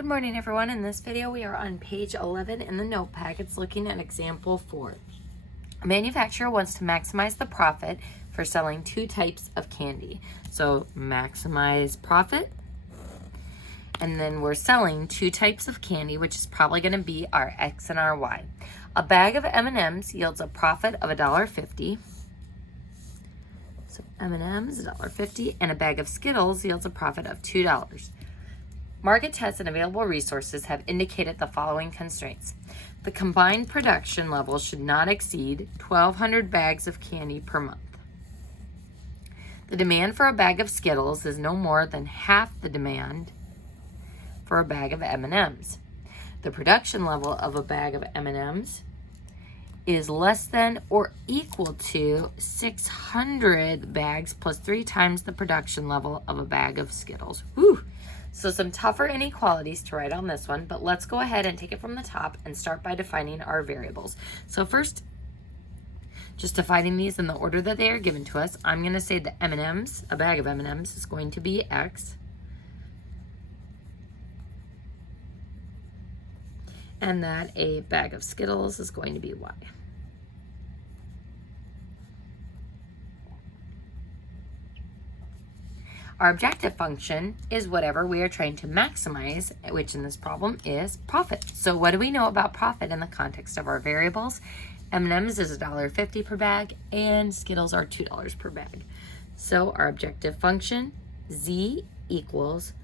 Good morning, everyone. In this video, we are on page 11 in the note packets looking at example 4. A manufacturer wants to maximize the profit for selling two types of candy. So maximize profit, and then we're selling two types of candy, which is probably going to be our X and our Y. A bag of M&Ms yields a profit of $1.50. So M&Ms, $1.50, and a bag of Skittles yields a profit of $2. Market tests and available resources have indicated the following constraints. The combined production level should not exceed 1,200 bags of candy per month. The demand for a bag of Skittles is no more than half the demand for a bag of M&Ms. The production level of a bag of M&Ms is less than or equal to 600 bags plus 3 times the production level of a bag of Skittles. Whew! So some tougher inequalities to write on this one, but let's go ahead and take it from the top and start by defining our variables. So first, just defining these in the order that they are given to us, I'm going to say that M&Ms, a bag of M&Ms, is going to be X. And that a bag of Skittles is going to be Y. Our objective function is whatever we are trying to maximize, which in this problem is profit. So what do we know about profit in the context of our variables? M&Ms is $1.50 per bag, and Skittles are $2 per bag. So our objective function, Z equals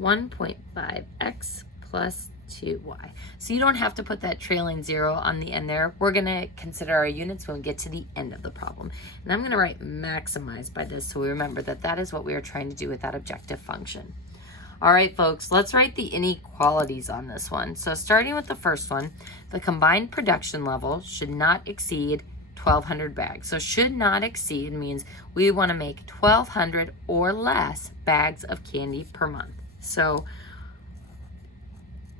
1.5x plus 2y. So you don't have to put that trailing zero on the end there. We're going to consider our units when we get to the end of the problem. And I'm going to write maximize by this so we remember that that is what we are trying to do with that objective function. All right, folks, let's write the inequalities on this one. So starting with the first one, the combined production level should not exceed 1,200 bags. So should not exceed means we want to make 1,200 or less bags of candy per month. So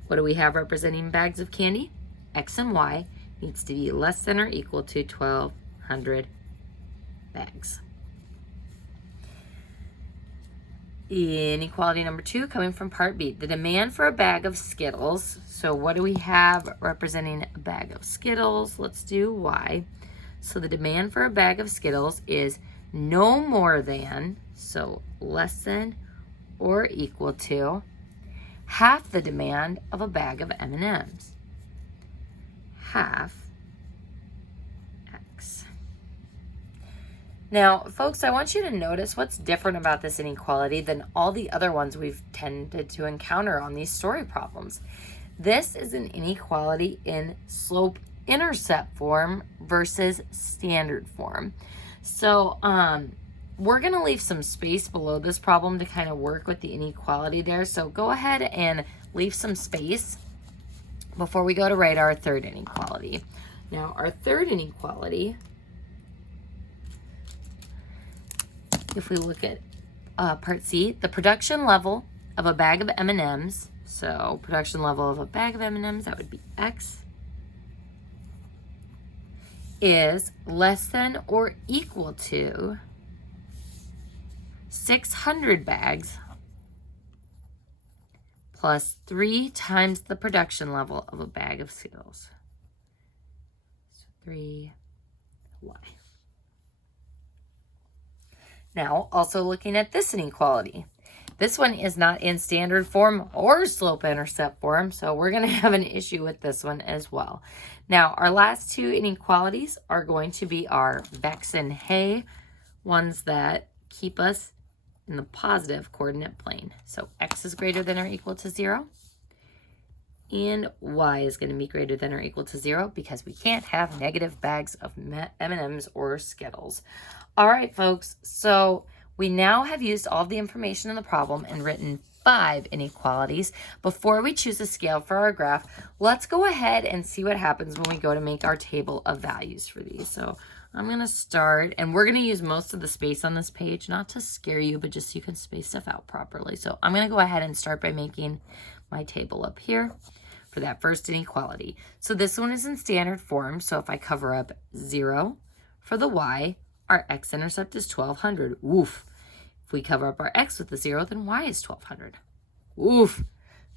what do we have representing bags of candy? X and Y needs to be less than or equal to 1,200 bags. Inequality number 2 coming from part B. The demand for a bag of Skittles. So what do we have representing a bag of Skittles? Let's do Y. So the demand for a bag of Skittles is no more than, so less than or equal to, half the demand of a bag of M&Ms. Half X. Now, folks, I want you to notice what's different about this inequality than all the other ones we've tended to encounter on these story problems. This is an inequality in slope-intercept form versus standard form. So, we're going to leave some space below this problem to kind of work with the inequality there. So go ahead and leave some space before we go to write our third inequality. Now, our third inequality, if we look at part C, the production level of a bag of M&Ms, so production level of a bag of M&Ms, that would be X, is less than or equal to 600 bags plus 3 times the production level of a bag of Skittles. So 3y. Now, also looking at this inequality. This one is not in standard form or slope-intercept form, so we're going to have an issue with this one as well. Now, our last two inequalities are going to be our Vex and Hay, ones that keep us in the positive coordinate plane. So X is greater than or equal to 0, and Y is going to be greater than or equal to 0 because we can't have negative bags of M&Ms or Skittles. All right, folks, so we now have used all of the information in the problem and written 5 inequalities. Before we choose a scale for our graph, let's go ahead and see what happens when we go to make our table of values for these. So I'm going to start, and we're going to use most of the space on this page, not to scare you, but just so you can space stuff out properly. So I'm going to go ahead and start by making my table up here for that first inequality. So this one is in standard form, so if I cover up 0 for the Y, our x-intercept is 1,200. Oof. If we cover up our x with the 0, then y is 1,200. Oof.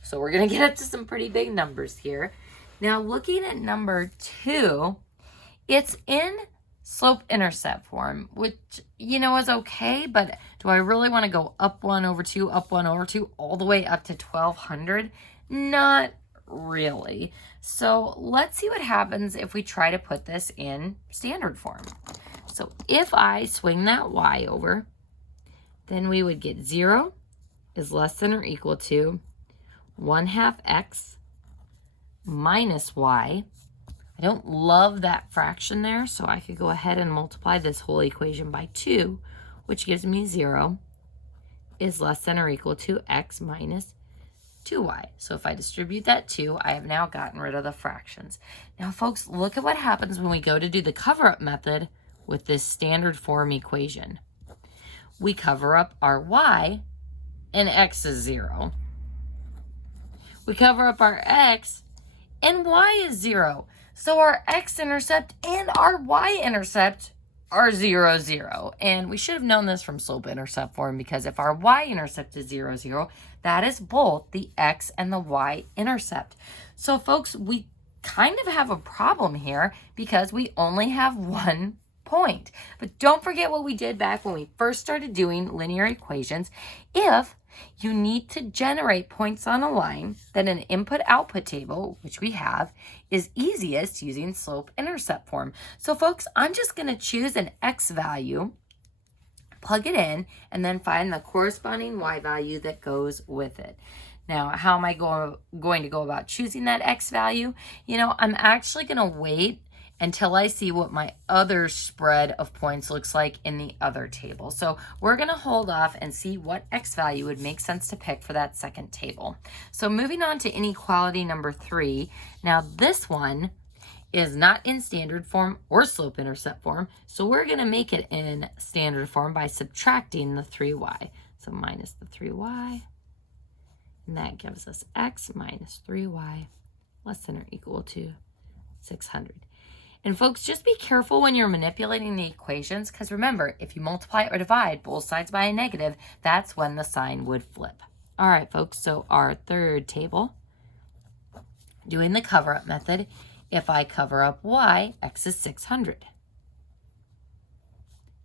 So we're going to get up to some pretty big numbers here. Now looking at number 2, it's in slope-intercept form, which, is okay, but do I really want to go up 1 over 2, up 1 over 2, all the way up to 1200? Not really. So let's see what happens if we try to put this in standard form. So if I swing that y over, then we would get 0 is less than or equal to 1/2 x minus y. I don't love that fraction there, so I could go ahead and multiply this whole equation by 2, which gives me 0 is less than or equal to x minus 2y. So if I distribute that 2, I have now gotten rid of the fractions. Now, folks, look at what happens when we go to do the cover-up method with this standard form equation. We cover up our y, and x is 0. We cover up our x, and y is 0. So our x-intercept and our y-intercept are 0, 0. And we should have known this from slope-intercept form, because if our y-intercept is 0, 0, that is both the x and the y-intercept. So folks, we kind of have a problem here because we only have one point. But don't forget what we did back when we first started doing linear equations. If you need to generate points on a line, then an input-output table, which we have, is easiest using slope-intercept form. So folks, I'm just going to choose an x value, plug it in, and then find the corresponding y value that goes with it. Now, how am I going to go about choosing that x value? I'm actually going to wait until I see what my other spread of points looks like in the other table. So we're going to hold off and see what x value would make sense to pick for that second table. So moving on to inequality number 3. Now this one is not in standard form or slope-intercept form, so we're going to make it in standard form by subtracting the 3y. So minus the 3y, and that gives us x minus 3y less than or equal to 600. And folks, just be careful when you're manipulating the equations, because remember, if you multiply or divide both sides by a negative, that's when the sign would flip. All right, folks, so our third table, doing the cover-up method, if I cover up y, x is 600.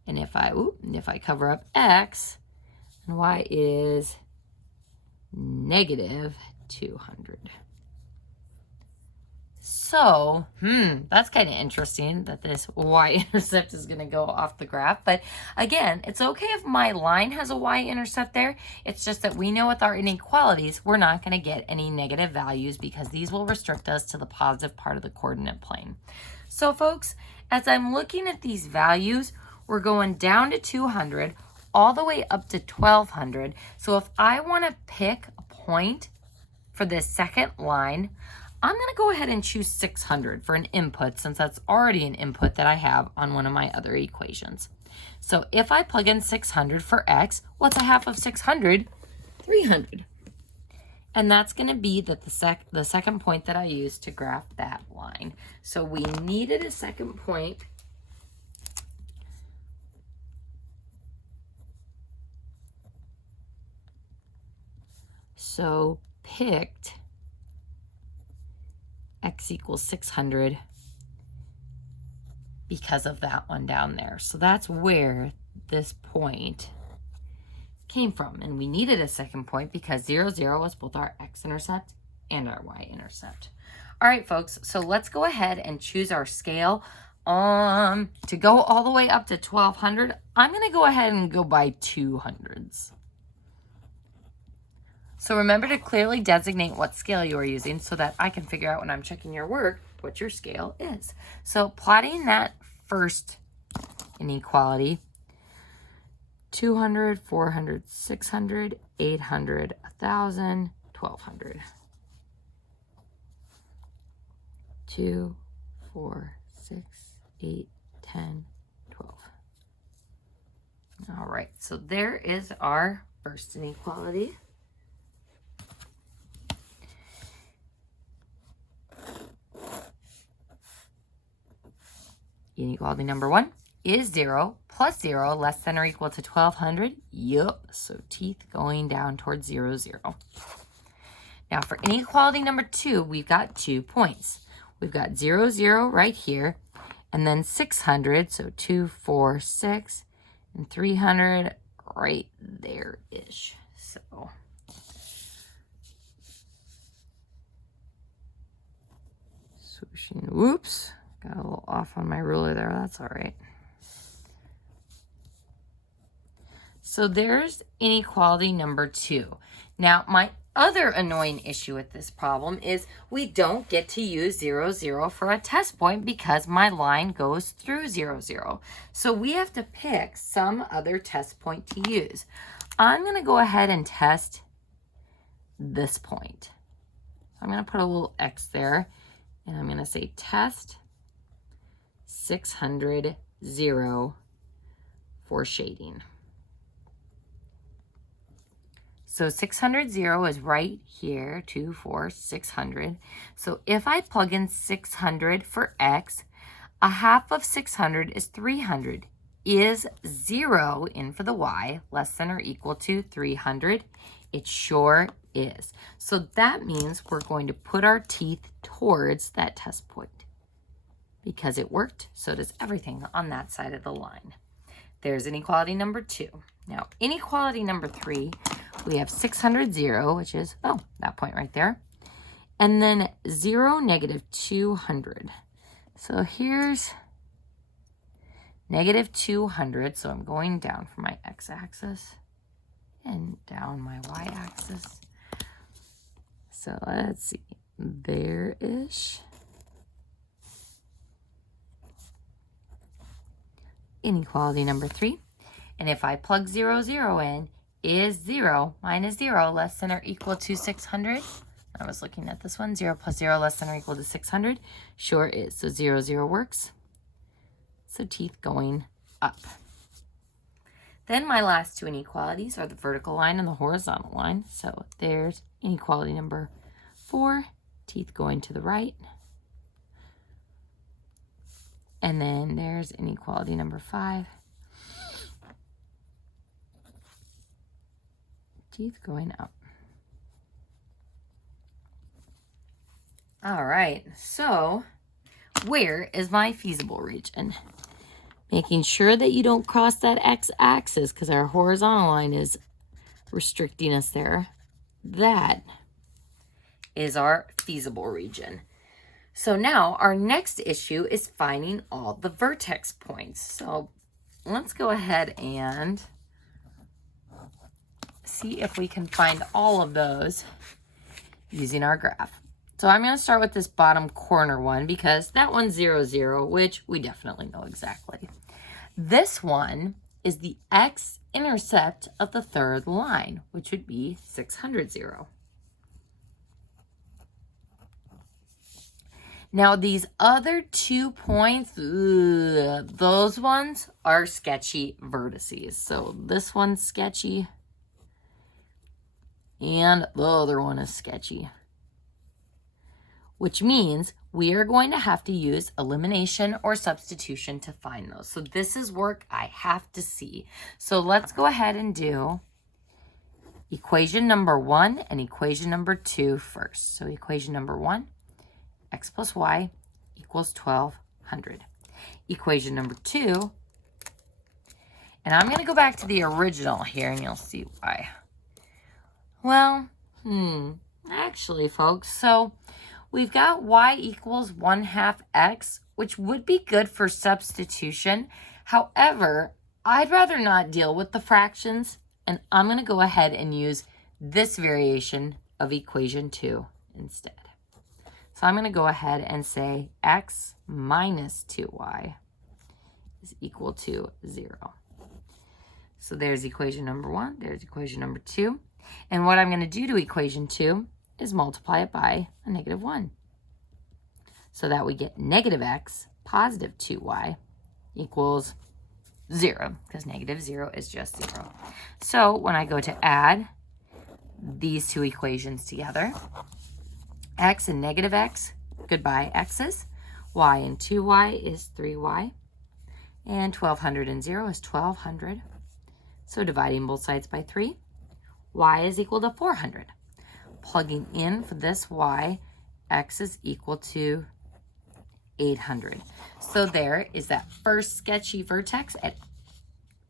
And if I cover up x, and y is negative 200. So, that's kind of interesting that this y-intercept is going to go off the graph. But again, it's okay if my line has a y-intercept there. It's just that we know with our inequalities, we're not going to get any negative values because these will restrict us to the positive part of the coordinate plane. So folks, as I'm looking at these values, we're going down to 200 all the way up to 1200. So if I want to pick a point for this second line, I'm going to go ahead and choose 600 for an input, since that's already an input that I have on one of my other equations. So if I plug in 600 for x, what's a half of 600? 300. And that's going to be the second point that I used to graph that line. So we needed a second point. So picked x equals 600 because of that one down there. So that's where this point came from. And we needed a second point because 0, 0 was both our x-intercept and our y-intercept. All right, folks, so let's go ahead and choose our scale. To go all the way up to 1200, I'm going to go ahead and go by 200s. So remember to clearly designate what scale you are using so that I can figure out when I'm checking your work what your scale is. So plotting that first inequality, 200, 400, 600, 800, 1,000, 1,200. 2, 4, 6, 8, 10, 12. All right, so there is our first inequality. Inequality number 1 is 0 plus 0 less than or equal to 1200. Yup, so teeth going down towards 0, 0. Now for inequality number 2, we've got 2 points. We've got 0, 0 right here, and then 600, so 2, 4, 6, and 300 right there-ish. So swooshing, whoops, got a little off on my ruler there, that's all right. So there's inequality number 2. Now, my other annoying issue with this problem is we don't get to use 0, 0 for a test point because my line goes through 0, 0. So we have to pick some other test point to use. I'm going to go ahead and test this point. So I'm going to put a little X there, and I'm going to say test 600, 0 for shading. So 600, 0 is right here, 2, 4, 600. So if I plug in 600 for X, a half of 600 is 300. Is 0 in for the Y less than or equal to 300? It sure is. So that means we're going to put our teeth towards that test point. Because it worked, so does everything on that side of the line. There's inequality number 2. Now, inequality number 3, we have 600, 0, which is, oh, that point right there. And then 0, negative 200. So here's negative 200. So I'm going down from my x-axis and down my y-axis. So let's see, there-ish. Inequality number 3. And if I plug 0, 0 in, is 0 minus 0 less than or equal to 600? I was looking at this one. 0 plus 0 less than or equal to 600? Sure is. So 0, 0 works. So teeth going up. Then my last 2 inequalities are the vertical line and the horizontal line. So there's inequality number 4, teeth going to the right. And then there's inequality number 5. Teeth going up. All right, so where is my feasible region? Making sure that you don't cross that x-axis because our horizontal line is restricting us there. That is our feasible region. So now our next issue is finding all the vertex points. So let's go ahead and see if we can find all of those using our graph. So I'm going to start with this bottom corner one because that one's 0, 0, which we definitely know exactly. This one is the x-intercept of the third line, which would be 600, 0. Now these other 2 points, those ones are sketchy vertices. So this one's sketchy. And the other one is sketchy. Which means we are going to have to use elimination or substitution to find those. So this is work I have to see. So let's go ahead and do equation number 1 and equation number 2 first. So equation number 1, x plus y equals 1200. Equation number 2, and I'm going to go back to the original here and you'll see why. Well, actually, folks, so we've got y equals 1/2 x, which would be good for substitution. However, I'd rather not deal with the fractions, and I'm going to go ahead and use this variation of equation 2 instead. So I'm going to go ahead and say x minus 2y is equal to 0. So there's equation number 1, there's equation number 2. And what I'm going to do to equation 2 is multiply it by a negative 1. So that we get negative x, positive 2y, equals 0, because negative 0 is just 0. So when I go to add these 2 equations together, x and negative x, goodbye x's, y and 2y is 3y, and 1200 and 0 is 1200. So dividing both sides by 3, y is equal to 400. plugging in for this y, x is equal to 800. So there is that first sketchy vertex at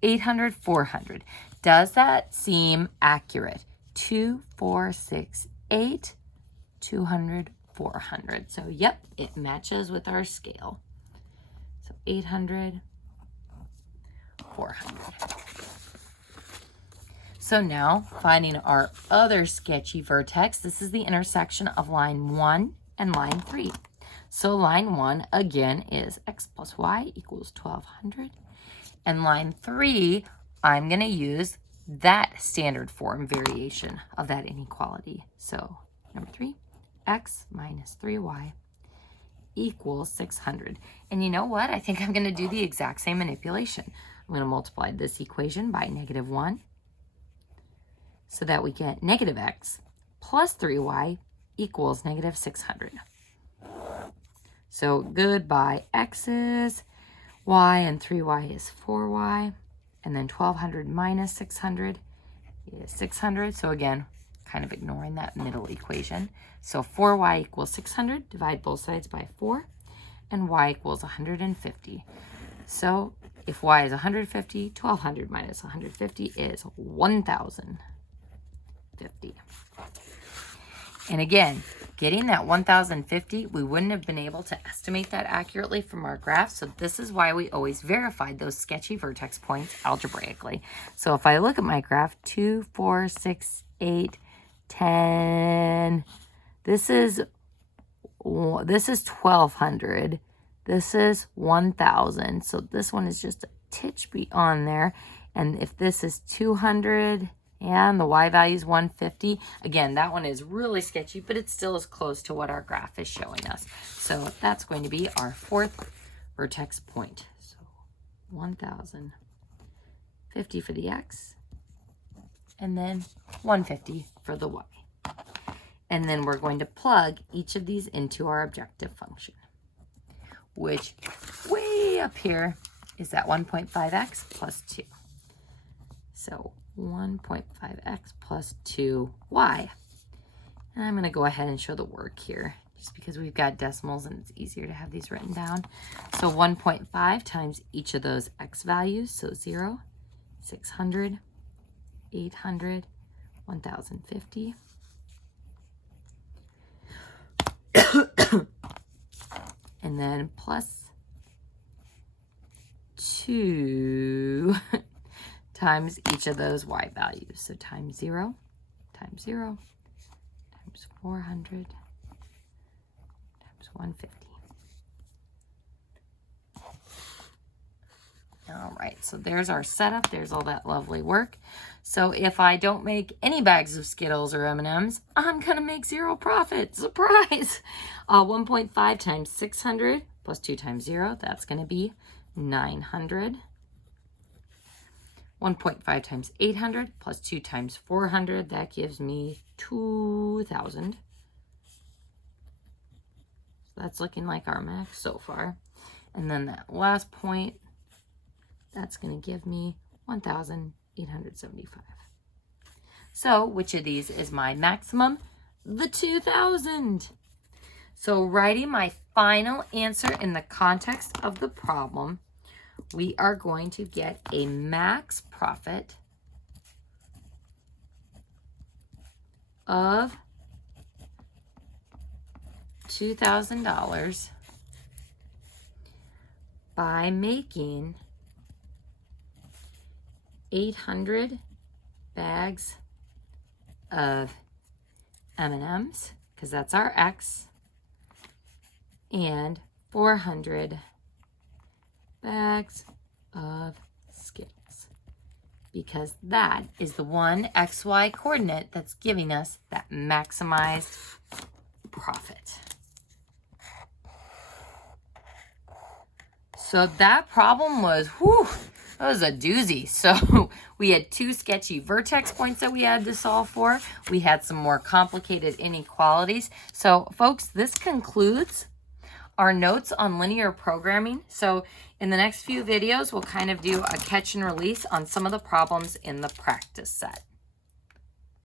800, 400. Does that seem accurate? 2, 4, 6, 8, 200, 400. So yep, it matches with our scale. So 800, 400. So now finding our other sketchy vertex, this is the intersection of line 1 and line 3. So line 1 again is x plus y equals 1200. And line 3, I'm going to use that standard form variation of that inequality. So number 3, x minus 3y equals 600. And you know what? I think I'm going to do the exact same manipulation. I'm going to multiply this equation by -1 so that we get negative x plus 3y equals negative 600. So goodbye x's, y and 3y is 4y, and then 1200 minus 600 is 600. So again, kind of ignoring that middle equation. So 4y equals 600, divide both sides by 4, and y equals 150. So if y is 150, 1200 minus 150 is 1050. And again, getting that 1050, we wouldn't have been able to estimate that accurately from our graph. So this is why we always verified those sketchy vertex points algebraically. So if I look at my graph, 2, 4, 6, 8, 10, this is 1200. This is 1000. So this one is just a titch beyond there. And if this is 200, and the y value is 150. Again, that one is really sketchy, but it still is close to what our graph is showing us. So that's going to be our fourth vertex point. So 1050 for the x, and then 150 for the y. And then we're going to plug each of these into our objective function, which way up here is that 1.5x plus 2. So 1.5x plus 2y. And I'm going to go ahead and show the work here just because we've got decimals and it's easier to have these written down. So 1.5 times each of those x values. So 0, 600, 800, 1050. And then plus 2 times each of those y values. So times 0, times 0, times 400, times 150. All right, so there's our setup. There's all that lovely work. So if I don't make any bags of Skittles or M&Ms, I'm going to make 0 profit. Surprise! 1.5 times 600 plus 2 times 0, that's going to be 900. 1.5 times 800 plus 2 times 400, that gives me 2,000. So that's looking like our max so far. And then that last point, that's going to give me 1,875. So which of these is my maximum? The 2,000. So writing my final answer in the context of the problem, we are going to get a max profit of $2,000 by making 800 bags of M&Ms, because that's our X, and 400 bags of Skittles, because that is the one XY coordinate that's giving us that maximized profit. So that problem was, whew, that was a doozy. So we had 2 sketchy vertex points that we had to solve for. We had some more complicated inequalities. So folks, this concludes our notes on linear programming. So in the next few videos, we'll kind of do a catch and release on some of the problems in the practice set.